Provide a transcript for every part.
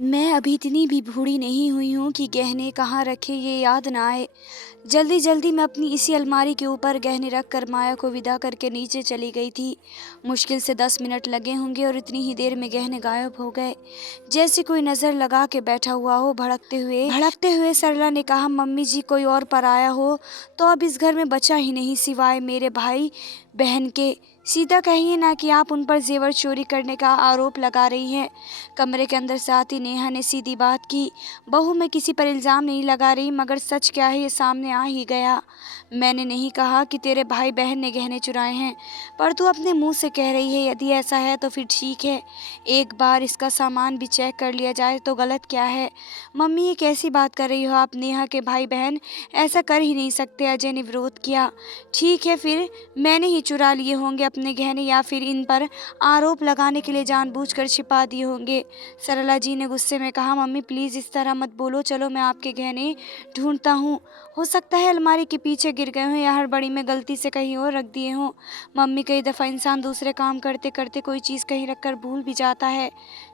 मैं अभी इतनी भी बूढ़ी नहीं हुई हूँ कि गहने कहाँ रखे ये याद ना आए। जल्दी जल्दी मैं अपनी इसी अलमारी के ऊपर गहने रख कर माया को विदा करके नीचे चली गई थी। मुश्किल से 10 मिनट लगे होंगे और इतनी ही देर में गहने गायब हो गए, जैसे कोई नजर लगा के बैठा हुआ हो। भड़कते हुए सरला ने कहा, मम्मी जी, कोई और पर आया हो तो अब इस घर में बचा ही नहीं सिवाय मेरे भाई बहन के। सीधा कहिए ना कि आप उन पर जेवर चोरी करने का आरोप लगा रही हैं। कमरे के अंदर से आती नेहा ने सीधी बात की, बहू मैं किसी पर इल्ज़ाम नहीं लगा रही, मगर सच क्या है ये सामने आ ही गया। मैंने नहीं कहा कि तेरे भाई बहन ने गहने चुराए हैं, पर तू अपने मुंह से कह रही है। यदि ऐसा है तो फिर ठीक है, एक बार इसका सामान भी चेक कर लिया जाए तो गलत क्या है। मम्मी ये कैसी बात कर रही हो आप? नेहा के भाई बहन ऐसा कर ही नहीं सकते। अजय ने विरोध किया। ठीक है, फिर मैंने ही चुरा लिए होंगे अपने गहने, या फिर इन पर आरोप लगाने के लिए जानबूझकर छिपा दिए होंगे। सरला जी ने गुस्से में कहा, मम्मी प्लीज़ इस तरह मत बोलो। चलो मैं आपके गहने ढूंढता हूँ। हो सकता है अलमारी के पीछे गिर गए हों या हड़बड़ी में गलती से कहीं और रख दिए हों। मम्मी, कई दफ़ा इंसान दूसरे काम करते करते कोई चीज़ कहीं रख कर भूल भी जाता है।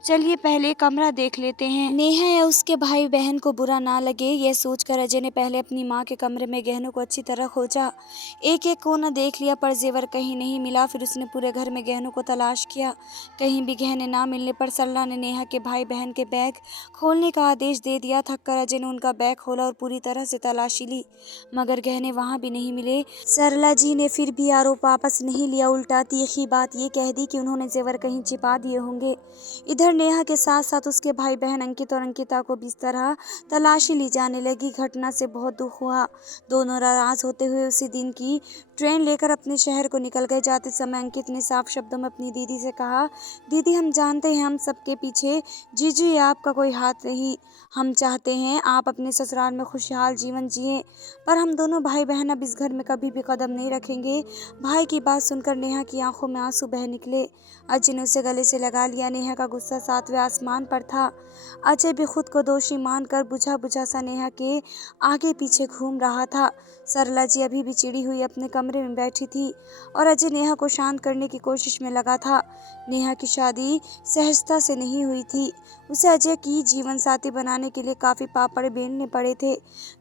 चलिए पहले कमरा देख लेते हैं, नेहा या उसके भाई बहन को बुरा ना लगे। यह सोचकर अजय ने पहले अपनी माँ के कमरे में गहनों को अच्छी तरह खोजा। एक एक कोना देख लिया पर जेवर कहीं नहीं मिला। फिर उसने पूरे घर में गहनों को तलाश किया। कहीं भी गहने ना मिलने पर सरला ने नेहा के भाई बहन के बैग खोलने का आदेश दे दिया। थककर अजय ने उनका बैग खोला और पूरी तरह से तलाशी ली, मगर गहने वहां भी नहीं मिले। सरला जी ने फिर भी आरोप वापस नहीं लिया, उल्टा तीखी बात ये कह दी कि उन्होंने जेवर कहीं छिपा दिए होंगे। इधर नेहा के साथ साथ उसके भाई बहन अंकित और अंकिता को भी इस तरह तलाशी ली जाने लगी। घटना से बहुत दुख हुआ। दोनों नाराज होते हुए उसी दिन की ट्रेन लेकर अपने शहर को निकल गए। जाते समय अंकित ने साफ शब्दों में अपनी दीदी से कहा, दीदी हम जानते हैं हम सबके पीछे जीजू या आपका कोई हाथ नहीं। हम चाहते हैं आप अपने ससुराल में खुशहाल जीवन जिएं, पर हम दोनों भाई बहन अब इस घर में कभी भी कदम नहीं रखेंगे। भाई की बात सुनकर नेहा की आंखों में आंसू बह निकले। अजय ने उसे गले से लगा लिया। नेहा का गुस्सा सातवें आसमान पर था। अजय भी खुद को दोषी मानकर बुझा बुझा सा नेहा के आगे पीछे घूम रहा था। सरला जी अभी भी चिड़ी हुई अपने कमरे में बैठी थी और अजय नेहा को शांत करने की कोशिश में लगा था। नेहा की शादी सहजता से नहीं हुई थी। उसे अजय की जीवन साथी बनाने के लिए काफी पापड़ बेलने पड़े थे।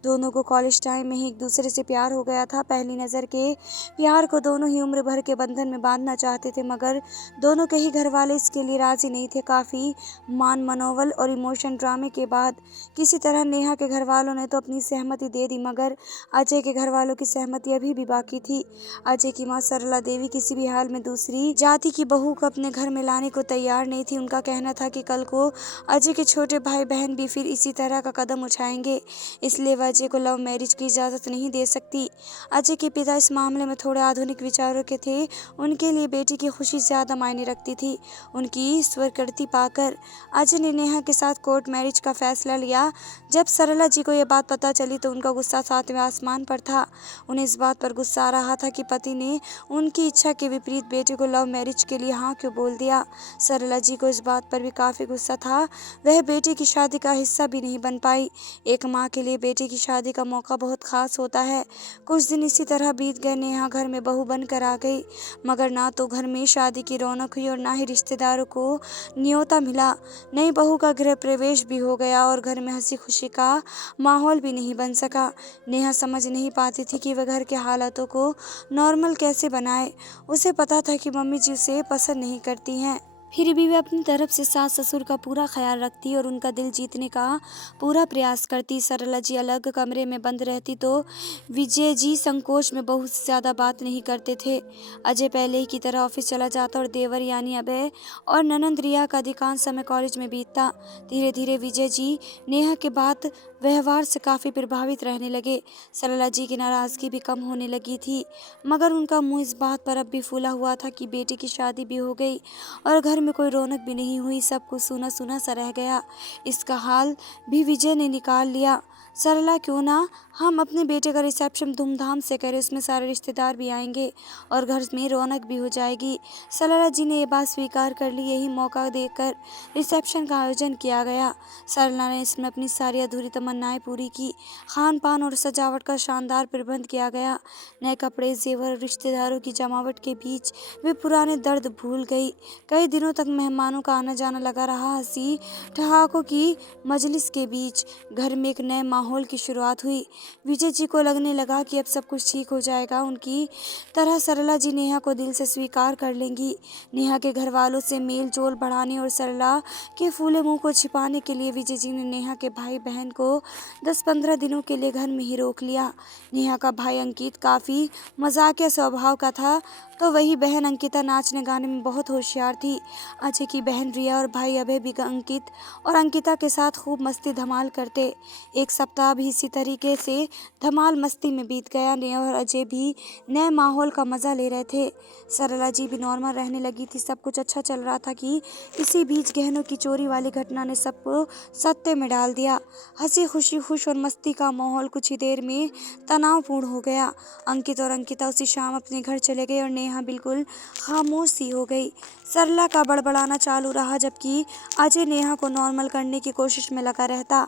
दोनों को कॉलेज टाइम में ही एक दूसरे से प्यार हो गया था। पहली नजर के प्यार को दोनों ही उम्र भर के बंधन में बांधना चाहते थे, मगर दोनों के ही घर वाले इसके लिए राजी नहीं थे। काफी मान मनोवल और इमोशन ड्रामे के बाद किसी तरह नेहा के घर वालों ने तो अपनी सहमति दे दी, मगर अजय के घर वालों की सहमति अभी भी बाकी थी। अजय की मां सरला देवी किसी भी हाल में दूसरी जाति की बहू को अपने घर में लाने को तैयार नहीं थी। उनका कहना था कि कल को अजय के छोटे भाई बहन भी फिर इसी तरह का कदम उठाएंगे, इसलिए वह अजय को लव मैरिज की इजाज़त नहीं दे सकती। अजय के पिता इस मामले में थोड़े आधुनिक विचारों के थे। उनके लिए बेटी की खुशी ज़्यादा मायने रखती थी। उनकी स्वीकृति पाकर अजय ने नेहा के साथ कोर्ट मैरिज का फैसला लिया। जब सरला जी को यह बात पता चली तो उनका गुस्सा सातवें आसमान पर था। उन्हें इस बात पर गुस्सा आ रहा था कि पति ने उनकी इच्छा के विपरीत बेटे को लव मैरिज के लिए हाँ क्यों बोल दिया। सरला जी को इस बात पर भी काफ़ी गुस्सा था। वह बेटे की शादी का हिस्सा भी नहीं बन पाई। एक माँ के लिए बेटे की शादी का मौका बहुत खास होता है। कुछ दिन इसी तरह बीत गए। नेहा घर में बहू बनकर आ गई, मगर ना तो घर में शादी की रौनक हुई और ना ही रिश्तेदारों को न्योता मिला। नई बहू का गृह प्रवेश भी हो गया और घर में हंसी खुशी का माहौल भी नहीं बन सका। नेहा समझ नहीं पाती थी कि वह घर के हालातों को नॉर्मल कैसे बनाए। उसे पता था कि मम्मी जी उसे पसंद नहीं करती हैं, फिर भी वह अपनी तरफ से सास ससुर का पूरा ख्याल रखती और उनका दिल जीतने का पूरा प्रयास करती। सरला जी अलग कमरे में बंद रहती तो विजय जी संकोच में बहुत ज़्यादा बात नहीं करते थे। अजय पहले ही की तरह ऑफिस चला जाता और देवर यानी अभय और ननंद रिया का अधिकांश समय कॉलेज में बीतता। धीरे धीरे विजय जी नेहा के बात व्यवहार से काफ़ी प्रभावित रहने लगे। सरला जी की नाराज़गी भी कम होने लगी थी, मगर उनका मुंह इस बात पर अब भी फूला हुआ था कि बेटी की शादी भी हो गई और घर में कोई रौनक भी नहीं हुई। सब कुछ सूना सूना सा रह गया। इसका हाल भी विजय ने निकाल लिया। सरला, क्यों ना हम अपने बेटे का रिसेप्शन धूमधाम से करें, उसमें सारे रिश्तेदार भी आएंगे और घर में रौनक भी हो जाएगी। सरला जी ने ये बात स्वीकार कर ली। यही मौका देकर रिसेप्शन का आयोजन किया गया। सरला ने इसमें अपनी सारी अधूरी तमन्नाएं पूरी की। खान पान और सजावट का शानदार प्रबंध किया गया। नए कपड़े, जेवर और रिश्तेदारों की जमावट के बीच वे पुराने दर्द भूल गई। कई दिनों दिनों तक मेहमानों का आना जाना लगा रहा। हंसी ठहाकों की मजलिस के बीच घर में एक नए माहौल की शुरुआत हुई। विजय जी को लगने लगा कि अब सब कुछ ठीक हो जाएगा। उनकी तरह सरला जी नेहा को दिल से स्वीकार कर लेंगी। नेहा के घर वालों से मेल जोल बढ़ाने और सरला के फूले मुंह को छिपाने के लिए विजय जी ने नेहा के भाई बहन को 10-15 दिनों के लिए घर में ही रोक लिया। नेहा का भाई अंकित काफी मजाकिया स्वभाव का था, तो वही बहन अंकिता नाचने गाने में बहुत होशियार थी। अजय की बहन रिया और भाई अभय भी अंकित और अंकिता के साथ खूब मस्ती धमाल करते। एक सप्ताह भी इसी तरीके से धमाल मस्ती में बीत गया। नेहा और अजय भी नए माहौल का मजा ले रहे थे। सरला जी भी नॉर्मल रहने लगी थी। सब कुछ अच्छा चल रहा था कि इसी बीच गहनों की चोरी वाली घटना ने सबको सत्ते में डाल दिया। हंसी खुशी खुश और मस्ती का माहौल कुछ ही देर में तनावपूर्ण हो गया। अंकित और अंकिता उसी शाम अपने घर चले गए और नेहा बिल्कुल खामोश सी हो गई। सरला का बड़बड़ाना चालू रहा, जबकि अजय नेहा को नॉर्मल करने की कोशिश में लगा रहता।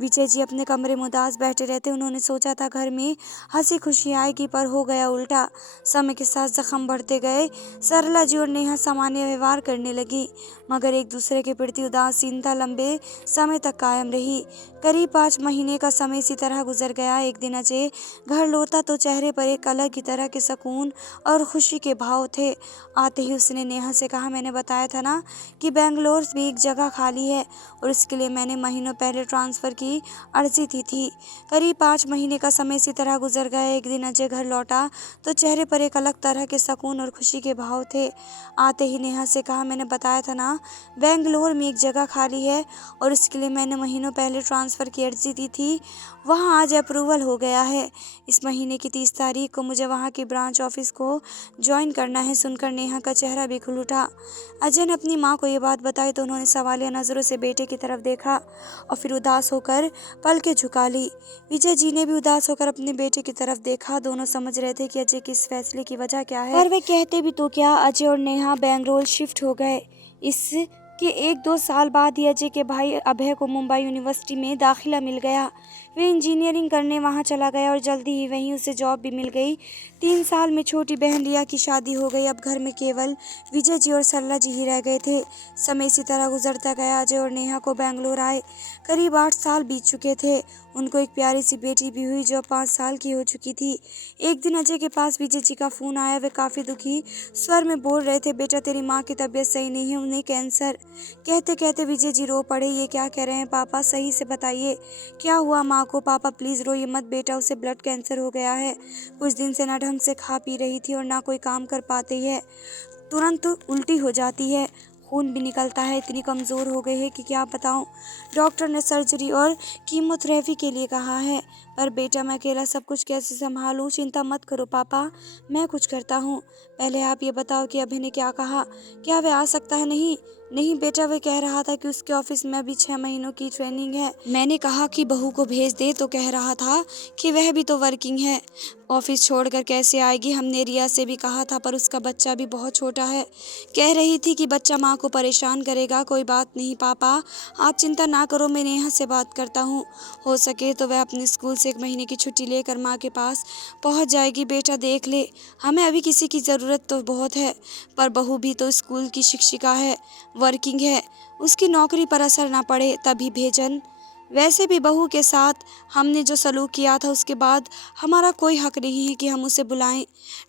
विजय जी अपने कमरे में उदास बैठे रहते। उन्होंने सोचा था घर में हंसी खुशी आएगी, पर हो गया उल्टा। समय के साथ जख्म बढ़ते गए। सरला जी और नेहा सामान्य व्यवहार करने लगी, मगर एक दूसरे के प्रति उदासीनता लंबे समय तक कायम रही। करीब 5 महीने का समय इसी तरह गुजर गया। एक दिन अजय घर लौटा तो चेहरे पर एक अलग ही तरह के सुकून और खुशी के भाव थे। आते ही उसने नेहा से कहा, मैंने बताया था ना कि बेंगलोर में एक जगह खाली है और इसके लिए मैंने महीनों पहले ट्रांसफ़र की अर्जी दी थी। करीब 5 महीने का समय इसी तरह गुजर गया। एक दिन अजय घर लौटा तो चेहरे पर एक अलग तरह के सुकून और खुशी के भाव थे। आते ही नेहा से कहा, मैंने बताया था ना बेंगलोर में एक जगह खाली है और इसके लिए मैंने महीनों पहले ट्रांसफ़र की अर्जी दी थी। वहाँ आज अप्रूवल हो गया है। इस महीने की 30 तारीख को मुझे वहाँ के ब्रांच ऑफिस को ज्वाइन करना है। सुनकर नेहा का चेहरा भी खुल उठा। अजय ने अपनी माँ को ये बात बताई तो उन्होंने सवालिया नज़रों से बेटे की तरफ देखा और फिर उदास होकर पलकें झुका ली। विजय जी ने भी उदास होकर अपने बेटे की तरफ देखा। दोनों समझ रहे थे कि अजय के इस फैसले की वजह क्या है, पर वे कहते भी तो क्या। अजय और नेहा बेंगलोर शिफ्ट हो गए। इसके 1-2 साल बाद ही अजय के भाई अभय को मुंबई यूनिवर्सिटी में दाखिला मिल गया। वे इंजीनियरिंग करने वहां चला गया और जल्दी ही वहीं उसे जॉब भी मिल गई। 3 साल में छोटी बहन रिया की शादी हो गई। अब घर में केवल विजय जी और सरला जी ही रह गए थे। समय इसी तरह गुजरता गया। अजय और नेहा को बेंगलोर आए करीब 8 साल बीत चुके थे। उनको एक प्यारी सी बेटी भी हुई जो 5 साल की हो चुकी थी। एक दिन अजय के पास विजय जी का फोन आया। वे काफी दुखी स्वर में बोल रहे थे, बेटा तेरी माँ की तबीयत सही नहीं है, उन्हें कैंसर। कहते कहते विजय जी रो पड़े। ये क्या कह रहे हैं पापा, सही से बताइए क्या हुआ माँ को। पापा प्लीज रोइए मत बेटा, उसे ब्लड कैंसर हो गया है। कुछ दिन से ना ढंग से खा पी रही थी और ना कोई काम कर पाती है। तुरंत उल्टी हो जाती है, खून भी निकलता है। इतनी कमज़ोर हो गई है कि क्या बताऊं। डॉक्टर ने सर्जरी और कीमोथेरेपी के लिए कहा है, पर बेटा मैं अकेला सब कुछ कैसे संभालूं। चिंता मत करो पापा, मैं कुछ करता हूँ। पहले आप ये बताओ कि अभय ने क्या कहा, क्या वह आ सकता है। नहीं नहीं बेटा, वह कह रहा था कि उसके ऑफिस में अभी 6 महीनों की ट्रेनिंग है। मैंने कहा कि बहू को भेज दे तो कह रहा था कि वह भी तो वर्किंग है, ऑफिस छोड़कर कैसे आएगी। हमने रिया से भी कहा था, पर उसका बच्चा भी बहुत छोटा है। कह रही थी कि बच्चा माँ को परेशान करेगा। कोई बात नहीं पापा, आप चिंता ना करो, मैं नेहा से बात करता हूँ। हो सके तो वह अपने स्कूल से 1 महीने की छुट्टी लेकर माँ के पास पहुँच जाएगी। बेटा देख ले, हमें अभी किसी की ज़रूरत तो बहुत है, पर बहू भी तो स्कूल की शिक्षिका है, वर्किंग है, उसकी नौकरी पर असर ना पड़े तभी भेजन। वैसे भी बहू के साथ हमने जो सलूक किया था उसके बाद हमारा कोई हक नहीं है कि हम उसे बुलाएं।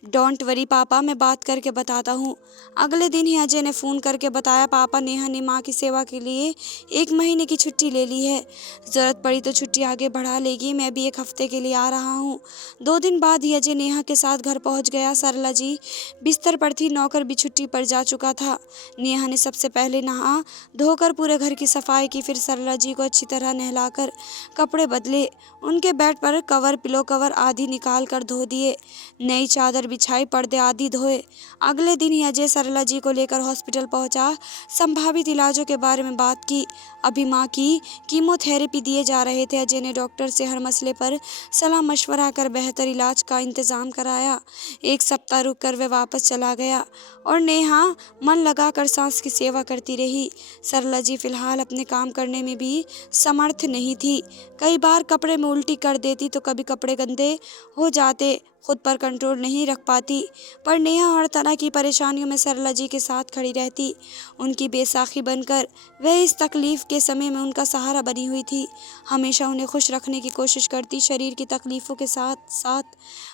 डोंट वरी पापा, मैं बात करके बताता हूँ। अगले दिन ही अजय ने फ़ोन करके बताया, पापा नेहा ने माँ की सेवा के लिए 1 महीने की छुट्टी ले ली है। ज़रूरत पड़ी तो छुट्टी आगे बढ़ा लेगी। मैं भी 1 हफ्ते के लिए आ रहा हूँ। 2 दिन बाद ही अजय नेहा के साथ घर पहुँच गया। सरला जी बिस्तर पर थी, नौकर भी छुट्टी पर जा चुका था। नेहा ने सबसे पहले नहा धोकर पूरे घर की सफाई की। फिर सरला जी को अच्छी तरह नहलाकर कपड़े बदले, उनके बेड पर कवर, पिलो कवर आदि निकाल कर धो दिए। नई चादर बिछाई, पर्दे आदि धोए। अगले दिन ही अजय सरला जी को लेकर हॉस्पिटल पहुंचा। संभावित इलाजों के बारे में बात की। अभी माँ की कीमोथेरेपी दिए जा रहे थे। अजय ने डॉक्टर से हर मसले पर सलाह मशवरा कर बेहतर इलाज का इंतजाम कराया। 1 सप्ताह रुक कर वह वापस चला गया और नेहा मन लगाकर सांस की सेवा करती रही। सरला जी फिलहाल अपने काम करने में भी समर्थ नहीं थी। कई बार कपड़े में उल्टी कर देती तो कभी कपड़े गंदे हो जाते। खुद पर कंट्रोल नहीं रख पाती। पर नेहा हर तरह की परेशानियों में सरला जी के साथ खड़ी रहती। उनकी बेसाखी बनकर वह इस तकलीफ के समय में उनका सहारा बनी हुई थी। हमेशा उन्हें खुश रखने की कोशिश करती, शरीर की तकलीफ़ों के साथ साथ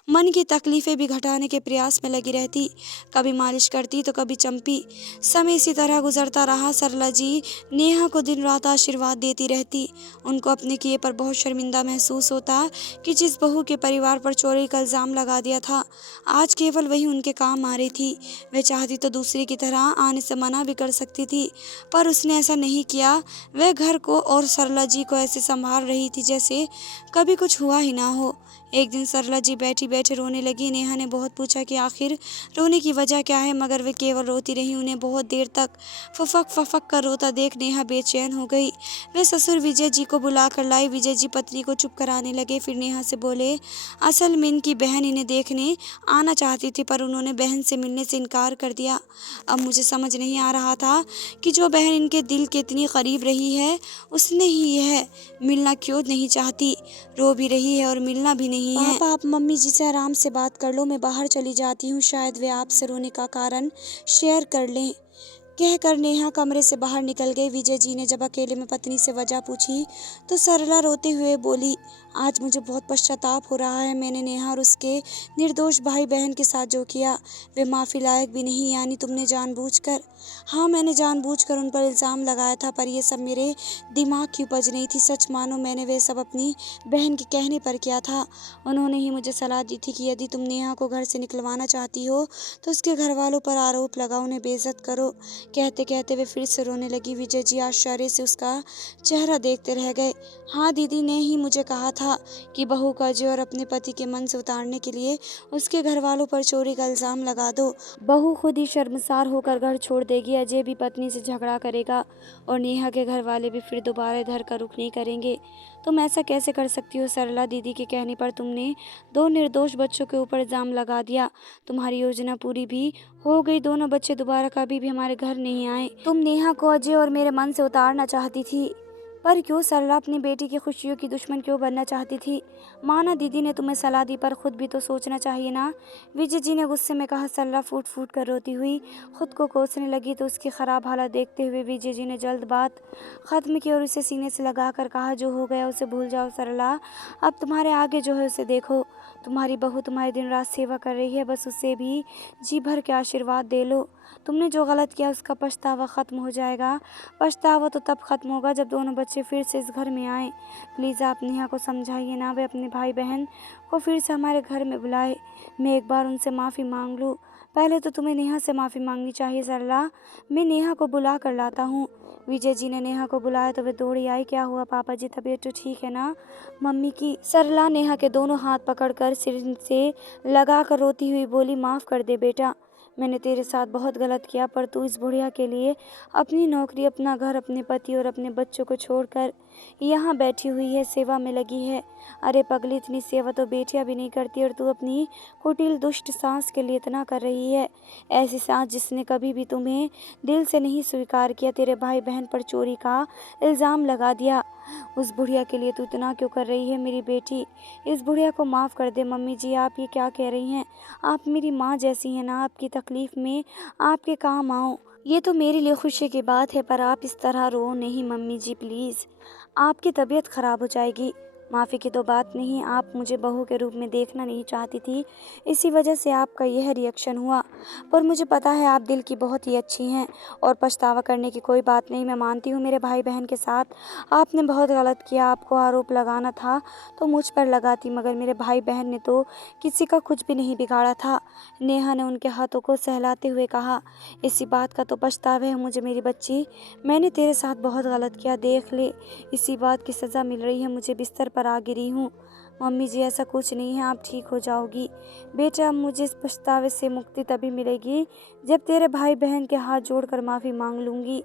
मन की तकलीफ़ें भी घटाने के प्रयास में लगी रहती। कभी मालिश करती तो कभी चंपी। समय इसी तरह गुजरता रहा। सरला जी नेहा को दिन रात आशीर्वाद देती रहती। उनको अपने किए पर बहुत शर्मिंदा महसूस होता कि जिस बहू के परिवार पर चोरी का इल्ज़ाम लगा दिया था, आज केवल वही उनके काम आ रही थी। वह चाहती तो दूसरे की तरह आने से मना भी कर सकती थी, पर उसने ऐसा नहीं किया। वह घर को और सरला जी को ऐसे संभाल रही थी जैसे कभी कुछ हुआ ही ना हो। एक दिन सरला जी बैठी बैठे रोने लगी। नेहा ने बहुत पूछा कि आखिर रोने की वजह क्या है, मगर वे केवल रोती रही। उन्हें बहुत देर तक फफक फफक कर रोता देख नेहा बेचैन हो गई। वे ससुर विजय जी को बुलाकर लाई। विजय जी पत्नी को चुप कराने लगे। फिर नेहा से बोले, असल में इनकी बहन इन्हें देखने आना चाहती थी, पर उन्होंने बहन से मिलने से इनकार कर दिया। अब मुझे समझ नहीं आ रहा था कि जो बहन इनके दिल के इतनी करीब रही है, उसने ही यह मिलना क्यों नहीं चाहती। रो भी रही है और मिलना भी नहीं है। पापा, आप मम्मी जी से आराम से बात कर लो, मैं बाहर चली जाती हूँ, शायद वे आपसे रोने का कारण शेयर कर लें, कहकर नेहा कमरे से बाहर निकल गई। विजय जी ने जब अकेले में पत्नी से वजह पूछी तो सरला रोते हुए बोली, आज मुझे बहुत पश्चाताप हो रहा है। मैंने नेहा और उसके निर्दोष भाई बहन के साथ जो किया, वे माफ़ी लायक भी नहीं। यानी तुमने जानबूझकर? हाँ, मैंने जानबूझकर उन पर इल्ज़ाम लगाया था, पर यह सब मेरे दिमाग की उपज नहीं थी। सच मानो, मैंने वे सब अपनी बहन के कहने पर किया था। उन्होंने ही मुझे सलाह दी थी कि यदि तुम नेहा को घर से निकलवाना चाहती हो तो उसके घर वालों पर आरोप लगाओ, उन्हें बेइज्जत करो। कहते कहते वे फिर से रोने लगी। विजय जी आश्चर्य से उसका चेहरा देखते रह गए। हाँ, दीदी ने ही मुझे कहा था कि बहू को अजय और अपने पति के मन से उतारने के लिए उसके घर वालों पर चोरी का इल्ज़ाम लगा दो। बहू खुद ही शर्मसार होकर घर छोड़ देगी, अजय भी पत्नी से झगड़ा करेगा और नेहा के घर वाले भी फिर दोबारा इधर का रुख नहीं करेंगे। तुम ऐसा कैसे कर सकती हो सरला? दीदी के कहने पर तुमने दो निर्दोष बच्चों के ऊपर इल्ज़ाम लगा दिया। तुम्हारी योजना पूरी भी हो गई, दोनों बच्चे दोबारा कभी भी हमारे घर नहीं आए। तुम नेहा को अजय और मेरे मन से उतारना चाहती थी, पर क्यों सरला? अपनी बेटी की खुशियों की दुश्मन क्यों बनना चाहती थी? माना दीदी ने तुम्हें सलाह दी, पर खुद भी तो सोचना चाहिए ना। विजय जी ने गुस्से में कहा। सरला फूट फूट कर रोती हुई खुद को कोसने लगी तो उसकी खराब हालत देखते हुए विजय जी ने जल्द बात खत्म की और उसे सीने से लगाकर कहा, जो हो गया उसे भूल जाओ सरला, अब तुम्हारे आगे जो है उसे देखो। तुम्हारी बहू तुम्हारी दिन रात सेवा कर रही है, बस उसे भी जी भर के आशीर्वाद दे लो। तुमने जो गलत किया उसका पछतावा ख़त्म हो जाएगा। पछतावा तो तब ख़त्म होगा जब दोनों बच्चे फिर से इस घर में आए। प्लीज़ आप नेहा को समझाइए ना, वे अपने भाई बहन को फिर से हमारे घर में बुलाए। मैं एक बार उनसे माफ़ी मांग लूँ। पहले तो तुम्हें नेहा से माफ़ी मांगनी चाहिए सरला। मैं नेहा को बुला कर लाता हूँ। विजय जी ने नेहा को बुलाया तो वे दौड़ी आई। क्या हुआ पापा जी, तबीयत तो ठीक है ना मम्मी की? सरला नेहा के दोनों हाथ पकड़कर सिर से लगाकर रोती हुई बोली, माफ़ कर दे बेटा, मैंने तेरे साथ बहुत गलत किया, पर तू इस बुढ़िया के लिए अपनी नौकरी, अपना घर, अपने पति और अपने बच्चों को छोड़कर यहाँ बैठी हुई है, सेवा में लगी है। अरे पगली, इतनी सेवा तो बेटियां भी नहीं करती और तू अपनी कुटिल दुष्ट सास के लिए इतना कर रही है। ऐसी सास जिसने कभी भी तुम्हें दिल से नहीं स्वीकार किया, तेरे भाई बहन पर चोरी का इल्ज़ाम लगा दिया। उस बुढ़िया के लिए तू इतना क्यों कर रही है? मेरी बेटी, इस बुढ़िया को माफ़ कर दे। मम्मी जी, आप ये क्या कह रही हैं? आप मेरी माँ जैसी हैं ना, आपकी तकलीफ़ में आपके काम आऊँ, ये तो मेरे लिए खुशी की बात है, पर आप इस तरह रो नहीं मम्मी जी, प्लीज़, आपकी तबीयत ख़राब हो जाएगी। माफ़ी की तो बात नहीं, आप मुझे बहू के रूप में देखना नहीं चाहती थी, इसी वजह से आपका यह रिएक्शन हुआ। पर मुझे पता है आप दिल की बहुत ही अच्छी हैं और पछतावा करने की कोई बात नहीं। मैं मानती हूँ मेरे भाई बहन के साथ आपने बहुत गलत किया। आपको आरोप लगाना था तो मुझ पर लगाती, मगर मेरे भाई बहन ने तो किसी का कुछ भी नहीं बिगाड़ा था। नेहा ने उनके हाथों को सहलाते हुए कहा, इसी बात का तो पछतावा है मुझे मेरी बच्ची। मैंने तेरे साथ बहुत गलत किया, देख ले, इसी बात की सज़ा मिल रही है मुझे। बिस्तर पर आ गिरी हूँ। मम्मी जी, ऐसा कुछ नहीं है, आप ठीक हो जाओगी बेटा। अब मुझे इस पछतावे से मुक्ति तभी मिलेगी जब तेरे भाई बहन के हाथ जोड़कर माफ़ी मांग लूँगी।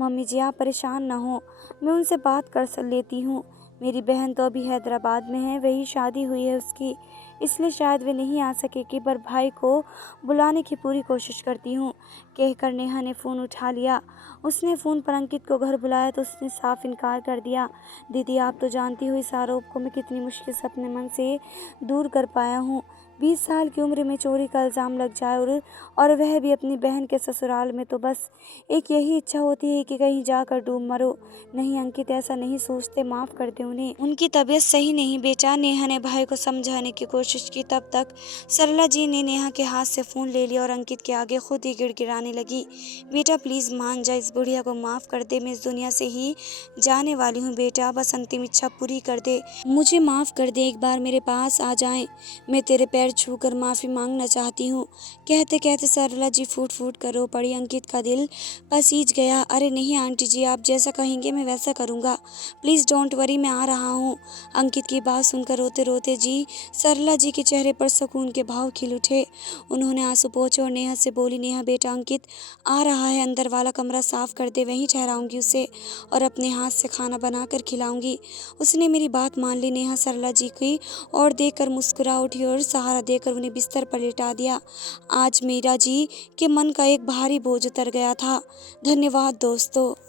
मम्मी जी, आप परेशान ना हो, मैं उनसे बात कर लेती हूँ। मेरी बहन तो अभी हैदराबाद में है, वही शादी हुई है उसकी, इसलिए शायद वे नहीं आ सकेगी, पर भाई को बुलाने की पूरी कोशिश करती हूँ, कहकर नेहा ने फ़ोन उठा लिया। उसने फ़ोन पर अंकित को घर बुलाया तो उसने साफ इनकार कर दिया। दीदी, आप तो जानती हो इस आरोप को मैं कितनी मुश्किल से अपने मन से दूर कर पाया हूँ। 20 साल की उम्र में चोरी का इल्ज़ाम लग जाए और वह भी अपनी बहन के ससुराल में, तो बस एक यही इच्छा होती है कि कहीं जाकर डूब मरो। नहीं अंकित, ऐसा नहीं सोचते, माफ़ कर दे उन्हें। उनकी तबीयत सही नहीं बेटा। नेहा ने भाई को समझाने की कोशिश की। तब तक सरला जी ने नेहा के हाथ से फ़ोन ले लिया और अंकित के आगे खुद ही गिड़गिड़ाने लगी। बेटा प्लीज़ मान जा, इस बुढ़िया को माफ़ कर दे। मैं इस दुनिया से ही जाने वाली हूँ बेटा, बस अंतिम इच्छा पूरी कर दे। मुझे माफ़ कर दे, एक बार मेरे पास आ जाएं। मैं तेरे पैर छूकर माफ़ी मांगना चाहती हूँ। कहते कहते सरला जी फूट फूट कर रो पड़ी। अंकित का दिल पसीज गया। अरे नहीं आंटी जी, आप जैसा कहेंगे मैं वैसा करूँगा। प्लीज़ डोंट वरी, मैं आ रहा हूँ। अंकित की बात सुनकर रोते रोते जी सरला जी के चेहरे पर सुकून के भाव खिल उठे। उन्होंने आंसू पोंछे और नेहा से बोली, नेहा बेटा अंकित आ रहा है, अंदर वाला कमरा साफ कर दे, वहीं ठहराऊंगी उसे और अपने हाथ से खाना बनाकर खिलाऊंगी। उसने मेरी बात मान ली। नेहा सरला जी की और देखकर मुस्कुरा उठी और सहारा देकर उन्हें बिस्तर पर लिटा दिया। आज मीरा जी के मन का एक भारी बोझ उतर गया था। धन्यवाद दोस्तों।